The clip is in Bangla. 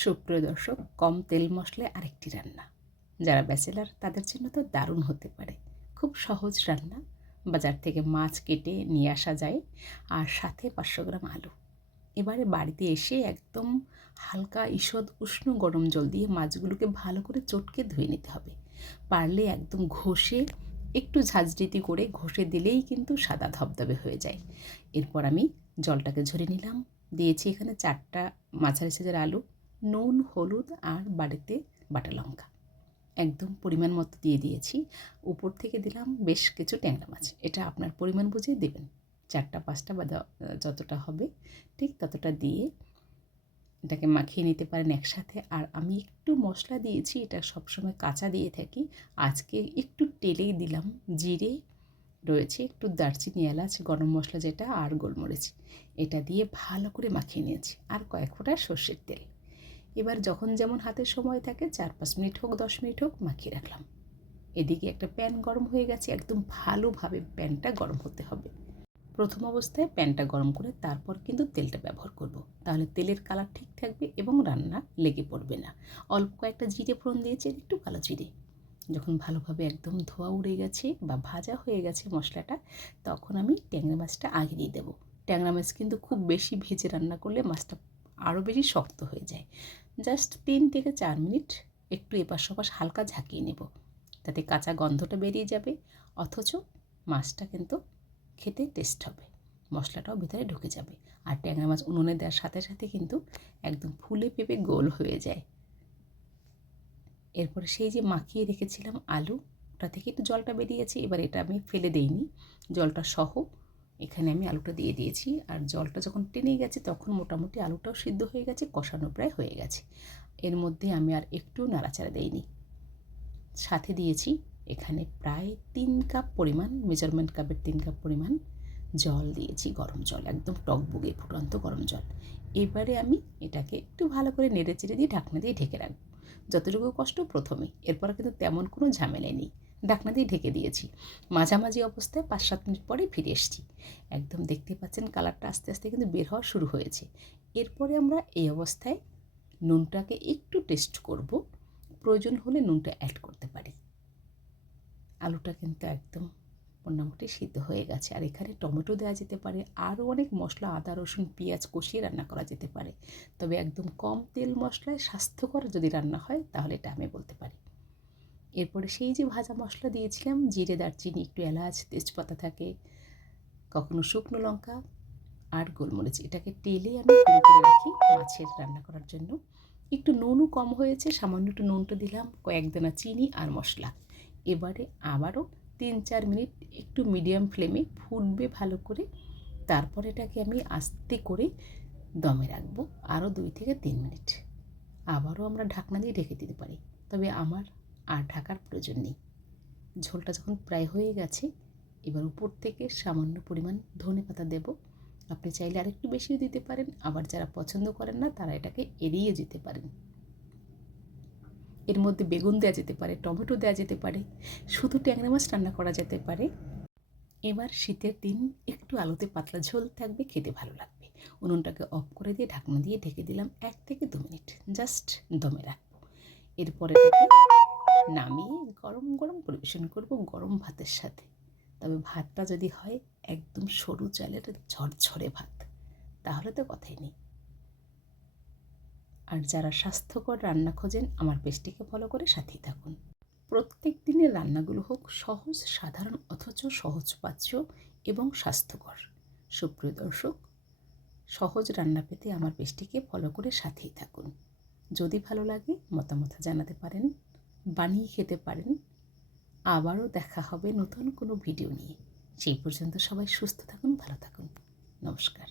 সুপ্রিয় দর্শক, কম তেল মশলায় আরেকটি রান্না। যারা ব্যাচেলার তাদের জন্য তো দারুণ হতে পারে। খুব সহজ রান্না। বাজার থেকে মাছ কেটে নিয়ে আসা যায়, আর সাথে 500 গ্রাম আলু। এবারে বাড়িতে এসে একদম হালকা ঈষৎ উষ্ণ গরম জল দিয়ে মাছগুলোকে ভালো করে চটকে ধুয়ে নিতে হবে। পারলে একদম ঘষে একটু ঝাঁঝরিতি করে ঘষে দিলেই কিন্তু সাদা ধবধবে হয়ে যায়। এরপর আমি জলটাকে ঝরিয়ে নিলাম। দিয়েছি এখানে 4টা মাঝারি সাইজের আলু, নুন, হলুদ আর বাড়িতে বাটা লঙ্কা একদম পরিমাণ মতো দিয়ে দিয়েছি। উপর থেকে দিলাম বেশ কিছু ট্যাংরা মাছ। এটা আপনার পরিমাণ বুঝেই দেবেন। 4টা 5টা বা যতটা হবে ঠিক ততটা দিয়ে এটাকে মাখিয়ে নিতে পারেন একসাথে। আর আমি একটু মশলা দিয়েছি, এটা সবসময় কাঁচা দিয়ে থাকি। আজকে একটু তেলেই দিলাম। জিরে রয়েছে, একটু দারচিনি, এলাচ, গরম মশলা যেটা, আর গোলমরিচ। এটা দিয়ে ভালো করে মাখিয়ে নিয়েছি, আর কয়েক ফোঁটা সর্ষের তেল। এবার যখন যেমন হাতে সময় থাকে 4-5 মিনিট হোক 10 মিনিট হোক মাখিয়ে রাখলাম। এদিকে একটা প্যান গরম হয়ে গেছে। একদম ভালোভাবে প্যানটা গরম হতে হবে। প্রথম অবস্থায় প্যানটা গরম করে তারপর কিন্তু তেলটা ব্যবহার করব। তাহলে তেলের কালার ঠিক থাকবে এবং রান্না লেগে পড়বে না। অল্প কয়েকটা জিরে ফোড়ন দিয়েছি, একটু কালো জিরে। যখন ভালোভাবে একদম ধোয়া উড়ে গেছে বা ভাজা হয়ে গেছে মশলাটা, তখন আমি ট্যাংরা মাছটা আগে দিয়ে দেবো। ট্যাংরা মাছ কিন্তু খুব বেশি ভেজে রান্না করলে মাছটা আরও বেশি শক্ত হয়ে যায়। জাস্ট 3 থেকে 4 মিনিট একটু এপাশ ওপাশ হালকা ঝাঁকিয়ে নেব, তাতে কাঁচা গন্ধটা বেরিয়ে যাবে, অথচ মাছটা কিন্তু খেতে টেস্ট হবে, মশলাটাও ভিতরে ঢুকে যাবে। আর ট্যাংরা মাছ উনুনে দেওয়ার সাথে সাথে কিন্তু একদম ফুলে পেঁপে গোল হয়ে যায়। এরপরে সেই যে মাখিয়ে রেখেছিলাম আলু, ওটা থেকে একটু জলটা বেরিয়েছে। এবার এটা আমি ফেলে দেইনি, জলটা সহ এখানে আমি আলুটা দিয়ে দিয়েছি। আর জলটা যখন টেনে গেছে তখন মোটামুটি আলুটাও সিদ্ধ হয়ে গেছে, কষানো প্রায় হয়ে গেছে। এর মধ্যে আমি আর একটু নাড়াচাড়া দেইনি। সাথে দিয়েছি এখানে প্রায় 3 কাপ পরিমাণ, মেজারমেন্ট কাপের 3 কাপ পরিমাণ জল দিয়েছি, গরম জল, একদম টকবগে ফুটন্ত গরম জল। এবারে আমি এটাকে একটু ভালো করে নেড়ে চেড়ে দিয়ে ঢাকনা দিয়ে ঢেকে রাখবো। যতটুকু কষ্ট প্রথমে, এরপর কিন্তু তেমন কোনো ঝামেলা নেই। ঢাকনা দিয়ে ঢেকে দিয়েছি। মাঝামাঝি অবস্থায় 5-7 মিনিট পরে ফিরে এসেছি। একদম দেখতে পাচ্ছেন কালারটা আস্তে আস্তে কিন্তু বের হওয়া শুরু হয়েছে। এরপরে আমরা এই অবস্থায় নুনটাকে একটু টেস্ট করব, প্রয়োজন হলে নুনটা অ্যাড করতে পারি। আলুটা কিন্তু একদম মোটামুটি সিদ্ধ হয়ে গেছে। আর এখানে টমেটো দেওয়া যেতে পারে, আরও অনেক মশলা, আদা, রসুন, পেঁয়াজ কষিয়ে রান্না করা যেতে পারে। তবে একদম কম তেল মশলায় স্বাস্থ্যকর যদি রান্না হয় তাহলে এটা আমি বলতে পারি। এরপরে সেই যে ভাজা মশলা দিয়েছিলাম, জিরে, দারচিনি, একটু এলাচ, তেজপাতা থাকে, কখনো শুকনো লঙ্কা আর গোলমরিচ, এটাকে টেলে আমি গুঁড়ো করে রাখি মাছের রান্না করার জন্য। একটু নুনও কম হয়েছে, সামান্য একটু নুনটা দিলাম, কয়েক দানা চিনি আর মশলা। এবারে আবারও 3-4 মিনিট একটু মিডিয়াম ফ্লেমে ফুটবে ভালো করে। তারপর এটাকে আমি আস্তে করে দমে রাখবো আরও 2 থেকে 3 মিনিট। আবারও আমরা ঢাকনা দিয়ে ঢেকে দিতে পারি, তবে আমার আর ঢাকার প্রয়োজন নেই। ঝোলটা যখন প্রায় হয়ে গেছে, এবার উপর থেকে সামান্য পরিমাণ ধনেপাতা দেব। আপনি চাইলে আরেকটু বেশিও দিতে পারেন, আবার যারা পছন্দ করেন না তারা এটাকে এড়িয়ে যেতে পারেন। এর মধ্যে বেগুন দেওয়া যেতে পারে, টমেটো দেওয়া যেতে পারে, শুধু ট্যাংরা মাছ রান্না করা যেতে পারে। এবার শীতের দিন একটু আলুতে পাতলা ঝোল থাকবে, খেতে ভালো লাগবে। উনুনটাকে অফ করে দিয়ে ঢাকনা দিয়ে ঢেকে দিলাম 1 থেকে 2 মিনিট, জাস্ট দমে রাখবো। এরপরে এটাকে নামিয়ে গরম গরম পরিবেশন করব গরম ভাতের সাথে। তবে ভাতটা যদি হয় একদম সরু চালের ঝরঝরে ভাত, তাহলে তো কথাই নেই। আর যারা স্বাস্থ্যকর রান্না খোঁজেন আমার পেজটিকে ফলো করে সাথেই থাকুন। প্রত্যেক দিনের রান্নাগুলো হোক সহজ, সাধারণ, অথচ সহজপাচ্য এবং স্বাস্থ্যকর। সুপ্রিয় দর্শক, সহজ রান্না পেতে আমার পেজটিকে ফলো করে সাথেই থাকুন। যদি ভালো লাগে মতামত জানাতে পারেন, বানিয়ে খেতে পারেন। আবারও দেখা হবে নতুন কোনো ভিডিও নিয়ে। সেই পর্যন্ত সবাই সুস্থ থাকুন, ভালো থাকুন। নমস্কার।